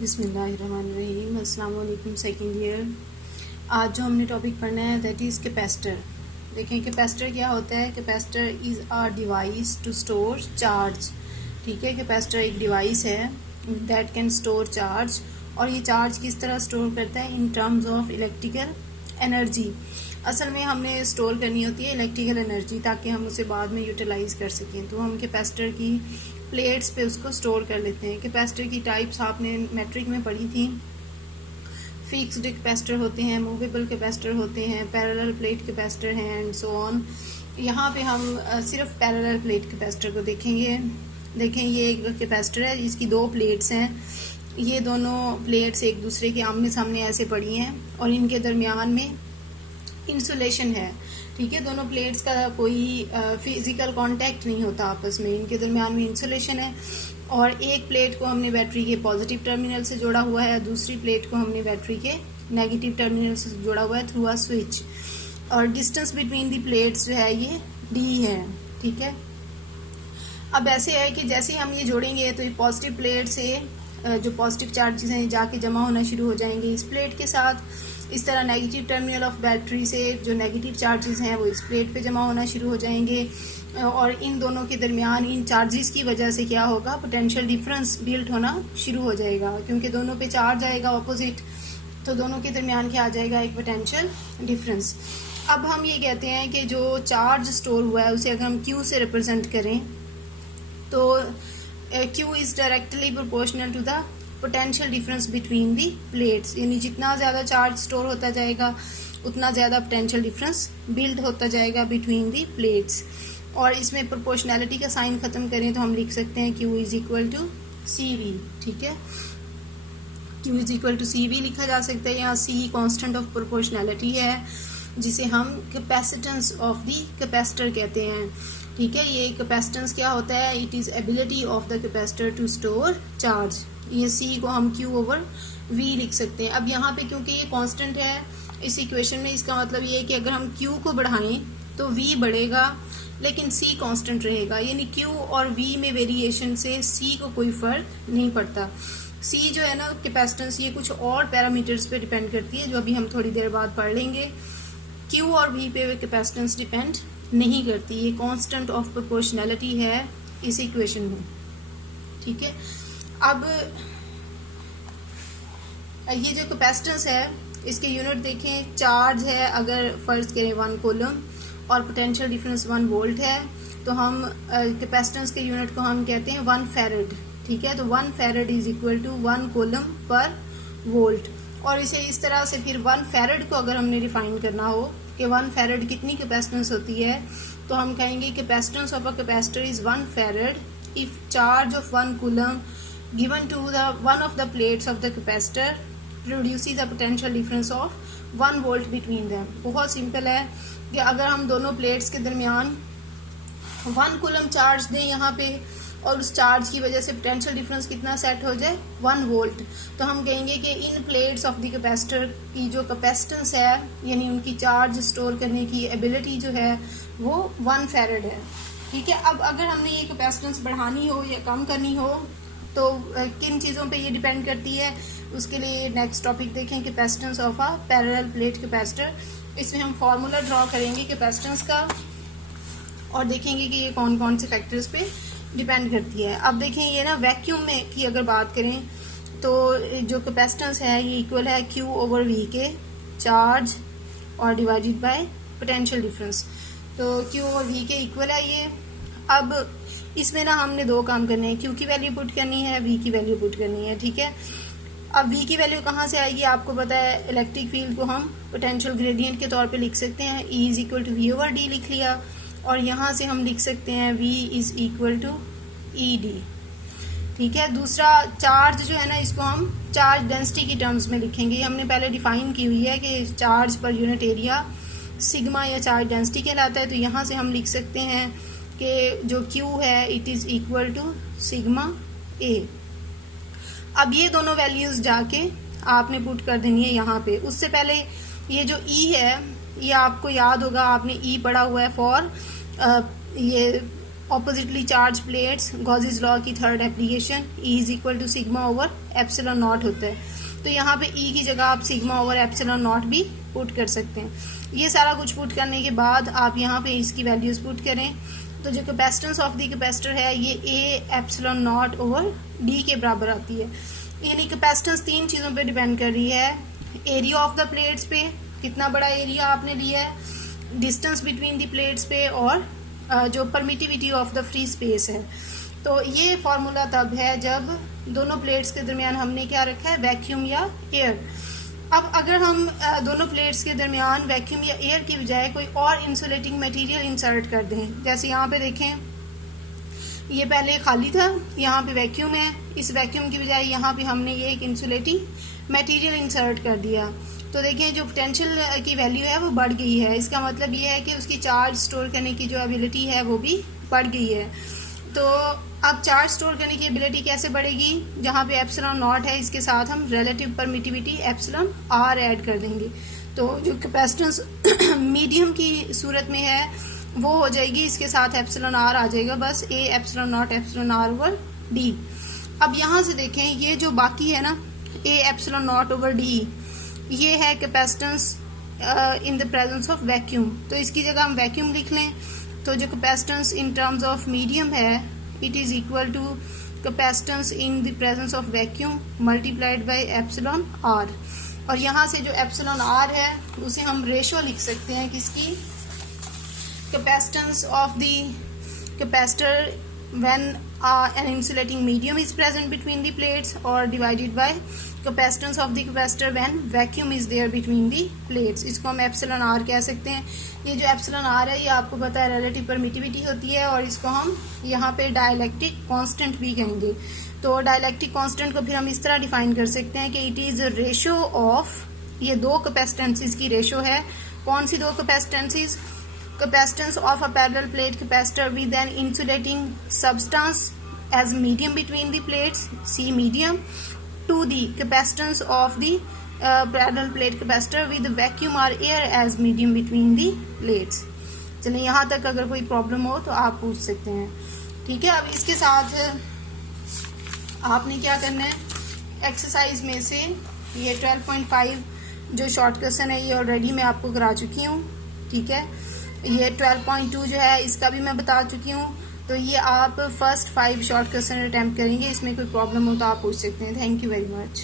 बिस्मिल्लाहिर्रहमानिर्रहीम। अस्सलाम वालेकुम सेकंड ईयर। आज जो हमने टॉपिक पढ़ना है दैट इज़ कैपेसिटर। देखें कैपेसिटर क्या होता है। Capacitor is a device to store charge. ठीक है, कैपेसिटर एक डिवाइस है दैट कैन स्टोर चार्ज। और ये चार्ज किस तरह स्टोर करता है? इन टर्म्स ऑफ इलेक्ट्रिकल एनर्जी। असल में हमने स्टोर करनी होती है इलेक्ट्रिकल एनर्जी ताकि हम उसे बाद में यूटिलाइज़ कर सकें। तो हम कैपेसिटर की प्लेट्स पे उसको स्टोर कर लेते हैं। कैपेसिटर की टाइप्स आपने मैट्रिक में पढ़ी थी। फिक्स्ड कैपेसिटर होते हैं, मूवेबल कैपेसिटर होते हैं, पैरेलल प्लेट कैपेसिटर हैं एंड सो ऑन। यहाँ पे हम सिर्फ पैरेलल प्लेट कैपेसिटर को देखेंगे। देखें ये एक कैपेसिटर है, इसकी दो प्लेट्स हैं। ये दोनों प्लेट्स एक दूसरे के आमने सामने ऐसे पड़ी हैं और इनके दरमियान में इंसुलेशन है। ठीक है, दोनों प्लेट्स का कोई फिजिकल कांटेक्ट नहीं होता आपस में, इनके दरमियान में इंसुलेशन है। और एक प्लेट को हमने बैटरी के पॉजिटिव टर्मिनल से जोड़ा हुआ है, दूसरी प्लेट को हमने बैटरी के नेगेटिव टर्मिनल से जोड़ा हुआ है थ्रू अ स्विच। और डिस्टेंस बिटवीन दी प्लेट्स जो है ये d है। ठीक है, अब ऐसे है कि जैसे हम ये जोड़ेंगे तो ये पॉजिटिव प्लेट से जो पॉजिटिव चार्जेस हैं जाके जमा होना शुरू हो जाएंगे इस प्लेट के साथ। इस तरह नेगेटिव टर्मिनल ऑफ बैटरी से जो नेगेटिव चार्जेस हैं वो इस प्लेट पे जमा होना शुरू हो जाएंगे। और इन दोनों के दरमियान इन चार्जेस की वजह से क्या होगा? पोटेंशियल डिफरेंस बिल्ड होना शुरू हो जाएगा, क्योंकि दोनों पे चार्ज आएगा ऑपोजिट, तो दोनों के दरमियान क्या आ जाएगा? एक पोटेंशियल डिफरेंस। अब हम ये कहते हैं कि जो चार्ज स्टोर हुआ है उसे अगर हम Q से रिप्रेजेंट करें तो Q is directly proportional to the potential difference between the plates. यानी जितना ज़्यादा चार्ज स्टोर होता जाएगा उतना ज़्यादा पोटेंशियल डिफरेंस बिल्ड होता जाएगा बिटवीन दी प्लेट्स। और इसमें प्रोपोर्शनैलिटी का साइन ख़त्म करें तो हम लिख सकते हैं Q is equal to CV। ठीक है, Q is equal to CV लिखा जा सकता है। यहाँ C कांस्टेंट ऑफ प्रोपोर्शनैलिटी है जिसे हम कैपेसिटेंस ऑफ दी कैपेसिटर कहते हैं। ठीक है, ये कैपेसिटेंस क्या होता है? It is ability of the capacitor to store charge. ये C को हम Q ओवर V लिख सकते हैं। अब यहाँ पे क्योंकि ये कांस्टेंट है इस इक्वेशन में, इसका मतलब ये है कि अगर हम Q को बढ़ाएं तो V बढ़ेगा लेकिन C कांस्टेंट रहेगा। यानी Q और V में वेरिएशन से C को कोई फ़र्क नहीं पड़ता। C जो है ना कैपेसिटेंस, ये कुछ और पैरामीटर्स पे डिपेंड करती है जो अभी हम थोड़ी देर बाद पढ़ लेंगे। Q और V पे कैपेसिटेंस डिपेंड नहीं करती, ये कांस्टेंट ऑफ प्रोपोर्शनैलिटी है इस इक्वेशन में। ठीक है, अब ये जो कैपेसिटेंस है इसके यूनिट देखें। चार्ज है अगर फर्ज करें 1 कूलम और पोटेंशियल डिफरेंस 1 वोल्ट है तो हम कैपेसिटेंस के यूनिट को हम कहते हैं 1 फैरेड। ठीक है, तो 1 farad is equal to 1 coulomb per volt. और इसे इस तरह से फिर 1 फैरेड को अगर हमने डिफाइन करना हो कि 1 फैरेड कितनी कैपेसिटेंस होती है तो हम कहेंगे capacitance of a capacitor is 1 farad if charge of 1 coulomb given to the one of the plates of the capacitor produces a potential difference of 1 volt between them. बहुत सिंपल है कि अगर हम दोनों प्लेट्स के दरमियान 1 कूलम चार्ज दें यहाँ पे और उस चार्ज की वजह से पोटेंशियल डिफरेंस कितना सेट हो जाए? 1 वोल्ट, तो हम कहेंगे कि इन प्लेट्स ऑफ द कैपेसिटर की जो कैपेसिटेंस है यानी उनकी चार्ज स्टोर करने की एबिलिटी जो है वो 1 फैरेड है। ठीक है, अब अगर हमने ये कैपेसिटेंस बढ़ानी हो या कम करनी हो तो किन चीज़ों पे ये डिपेंड करती है, उसके लिए नेक्स्ट टॉपिक देखें capacitance of a parallel plate capacitor. इसमें हम फार्मूला ड्रॉ करेंगे कैपेसिटेंस का और देखेंगे कि ये कौन कौन से फैक्टर्स पे डिपेंड करती है। अब देखें ये ना वैक्यूम में की अगर बात करें तो जो कैपेसिटेंस है ये इक्वल है Q ओवर V के चार्ज और डिवाइडेड बाय पोटेंशियल डिफरेंस। तो Q ओवर V के इक्वल है ये। अब इसमें ना हमने दो काम करने हैं, Q की वैल्यू पुट करनी है, V की वैल्यू पुट करनी है। ठीक है, अब V की वैल्यू कहाँ से आएगी? आपको पता है इलेक्ट्रिक फील्ड को हम पोटेंशियल ग्रेडियंट के तौर पे लिख सकते हैं। E is equal to V over D लिख लिया और यहाँ से हम लिख सकते हैं V is equal to ED। ठीक है, दूसरा चार्ज जो है ना इसको हम चार्ज डेंसिटी की टर्म्स में लिखेंगे। हमने पहले डिफाइन की हुई है कि charge per unit area sigma या चार्ज डेंसिटी कहलाता है। तो यहाँ से हम लिख सकते हैं कि जो Q है it is equal to sigma A। अब ये दोनों वैल्यूज़ जाके आपने पुट कर देनी है यहाँ पे। उससे पहले ये जो E है ये आपको याद होगा, आपने E पढ़ा हुआ है फॉर ये oppositely charge plates, Gauss's law की third application, E is equal to sigma over epsilon not होता है। तो यहाँ पे E की जगह आप सिग्मा ओवर एप्सिलॉन नॉट भी पुट कर सकते हैं। ये सारा कुछ पुट करने के बाद आप यहाँ पे इसकी वैल्यूज़ पुट करें, तो जो कैपेसिटेंस ऑफ द कैपेसिटर है ये A epsilon not over D के बराबर आती है। यानी कैपेसिटेंस तीन चीज़ों पे डिपेंड कर रही है, एरिया ऑफ द प्लेट्स पे, कितना बड़ा एरिया आपने लिया है, डिस्टेंस बिटवीन द प्लेट्स पे, और जो permittivity of the free space है। तो ये फार्मूला तब है जब दोनों प्लेट्स के दरमियान हमने क्या रखा है, वैक्यूम या एयर। अब अगर हम दोनों प्लेट्स के दरमियान वैक्यूम या एयर की बजाय कोई और इंसुलेटिंग मटेरियल इंसर्ट कर दें, जैसे यहाँ पे देखें ये पहले खाली था, यहाँ पे वैक्यूम है, इस वैक्यूम की बजाय यहाँ पे हमने ये एक इंसुलेटिंग मटेरियल इंसर्ट कर दिया, तो देखें जो पोटेंशियल की वैल्यू है वो बढ़ गई है। इसका मतलब ये है कि उसकी चार्ज स्टोर करने की जो एबिलिटी है वो भी बढ़ गई है। तो अब चार्ज स्टोर करने की एबिलिटी कैसे बढ़ेगी, जहाँ पे एप्सिलॉन नॉट है इसके साथ हम relative permittivity epsilon R add कर देंगे, तो जो कैपेसिटेंस मीडियम की सूरत में है वो हो जाएगी, इसके साथ एप्सिलॉन आर आ जाएगा, बस A epsilon naught epsilon R over D। अब यहाँ से देखें ये जो बाकी है ना A epsilon not over D, ये है capacitance in the presence of vacuum, तो इसकी जगह हम वैक्यूम लिख लें, तो जो capacitance in terms of medium है it is equal to capacitance in the presence of vacuum multiplied by epsilon r. और यहाँ से जो एप्सिलॉन आर है उसे हम रेशो लिख सकते हैं किसकी, capacitance of the capacitor when an insulating medium is present between the plates, or divided by capacitance of the capacitor when vacuum is there between the plates। इसको हम एप्सिलॉन आर कह सकते हैं। ये जो एप्सिलॉन आर है ये आपको पता है रिलेटिव परमिटिविटी होती है, और इसको हम यहाँ पे डाइलेक्ट्रिक कांस्टेंट भी कहेंगे। तो डाइलेक्ट्रिक कांस्टेंट को फिर हम इस तरह डिफाइन कर सकते हैं कि इट इज़ रेशो ऑफ, ये दो कैपेसिटेंसीज की रेशो है। कौन सी दो कैपेसिटेंसीज, capacitance of a parallel plate capacitor with an insulating substance as medium between the plates, C medium, to the capacitance of the parallel plate capacitor with vacuum or air as medium between the plates। चलिए यहाँ तक अगर कोई problem हो तो आप पूछ सकते हैं, ठीक है। अब इसके साथ आपने क्या करना है, एक्सरसाइज में से ये 12.5 जो शॉर्ट क्वेश्चन है ये ऑलरेडी मैं आपको करा चुकी हूँ, ठीक है। ये 12.2 जो है इसका भी मैं बता चुकी हूँ। तो ये आप फर्स्ट 5 शॉर्ट क्वेश्चन अटैम्प्ट करेंगे, इसमें कोई प्रॉब्लम हो तो आप पूछ सकते हैं। Thank you very much.